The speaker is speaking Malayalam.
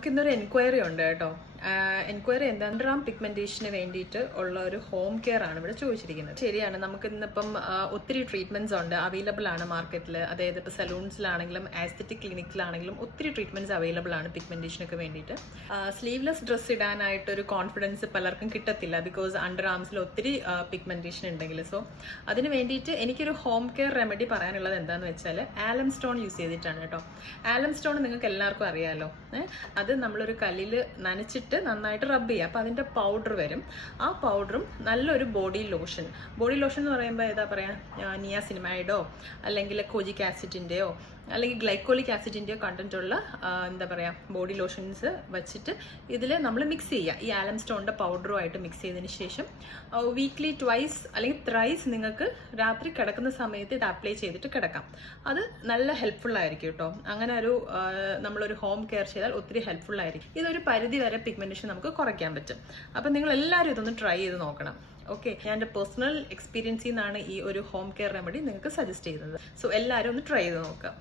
നമുക്കിന്നൊരു എൻക്വയറി ഉണ്ട് കേട്ടോ. എൻക്വയറി എന്താ പിഗ്മെന്റേഷന് വേണ്ടിയിട്ട് ഉള്ള ഒരു ഹോം കെയർ ആണ് ഇവിടെ ചോദിച്ചിരിക്കുന്നത്. ശരിയാണ്, നമുക്ക് ഇന്നിപ്പം ഒത്തിരി ട്രീറ്റ്മെന്റ്സ് ഉണ്ട്, അവൈലബിൾ ആണ് മാർക്കറ്റിൽ. അതായത് ഇപ്പോൾ സലൂൺസിലാണെങ്കിലും ആസ്തെറ്റിക് ക്ലിനിക്കിലാണെങ്കിലും ഒത്തിരി ട്രീറ്റ്മെന്റ്സ് അവൈലബിൾ ആണ് പിഗ്മെന്റേഷനൊക്കെ വേണ്ടിയിട്ട്. സ്ലീവ്ലെസ് ഡ്രസ്സ് ഇടാനായിട്ടൊരു കോൺഫിഡൻസ് പലർക്കും കിട്ടത്തില്ല, ബിക്കോസ് അണ്ടർ ആംസിൽ ഒത്തിരി പിഗ്മെന്റേഷൻ ഉണ്ടെങ്കിൽ. സോ അതിന് വേണ്ടിയിട്ട് എനിക്കൊരു ഹോം കെയർ റെമഡി പറയാനുള്ളത് എന്താണെന്ന് വെച്ചാൽ ആലം സ്റ്റോൺ യൂസ് ചെയ്തിട്ടാണ് കേട്ടോ. ആലം സ്റ്റോൺ നിങ്ങൾക്ക് എല്ലാവർക്കും അറിയാമല്ലോ. അത് നമ്മളൊരു കല്ലിൽ നനച്ചിട്ട് നന്നായിട്ട് റബ്ബ് ചെയ്യുക. അപ്പോൾ അതിൻ്റെ പൗഡർ വരും. ആ പൗഡറും നല്ലൊരു ബോഡി ലോഷൻ എന്ന് പറയുമ്പോൾ ഏതാ പറയുക, നിയാസിനമൈഡോ അല്ലെങ്കിൽ കോജിക് ആസിഡിൻ്റെയോ അല്ലെങ്കിൽ ഗ്ലൈക്കോളിക് ആസിഡിൻ്റെയോ കണ്ടൻറ്റുള്ള എന്താ പറയുക ബോഡി ലോഷൻസ് വെച്ചിട്ട് ഇതിൽ നമ്മൾ മിക്സ് ചെയ്യുക. ഈ ആലം സ്റ്റോണിൻ്റെ പൗഡറുമായിട്ട് മിക്സ് ചെയ്തതിന് ശേഷം വീക്ക്ലി ട്വൈസ് അല്ലെങ്കിൽ ത്രൈസ് നിങ്ങൾക്ക് രാത്രി കിടക്കുന്ന സമയത്ത് ഇത് അപ്ലൈ ചെയ്തിട്ട് കിടക്കാം. അത് നല്ല ഹെൽപ്ഫുൾ ആയിരിക്കും കേട്ടോ. അങ്ങനെ ഒരു നമ്മളൊരു ഹോം കെയർ ചെയ്താൽ ഒത്തിരി ഹെൽപ്ഫുൾ ആയിരിക്കും. ഇതൊരു പരിധി വരെ പിഗ്മെന്റേഷൻ നമുക്ക് കുറയ്ക്കാൻ പറ്റും. അപ്പം നിങ്ങൾ എല്ലാവരും ഇതൊന്ന് ട്രൈ ചെയ്ത് നോക്കണം. ഓക്കെ, ഞാൻ എൻ്റെ പേഴ്സണൽ എക്സ്പീരിയൻസിൽ നിന്നാണ് ഈ ഒരു ഹോം കെയർ റെമഡി നിങ്ങൾക്ക് സജസ്റ്റ് ചെയ്യുന്നത്. സോ എല്ലാവരും ഒന്ന് ട്രൈ ചെയ്ത് നോക്കാം.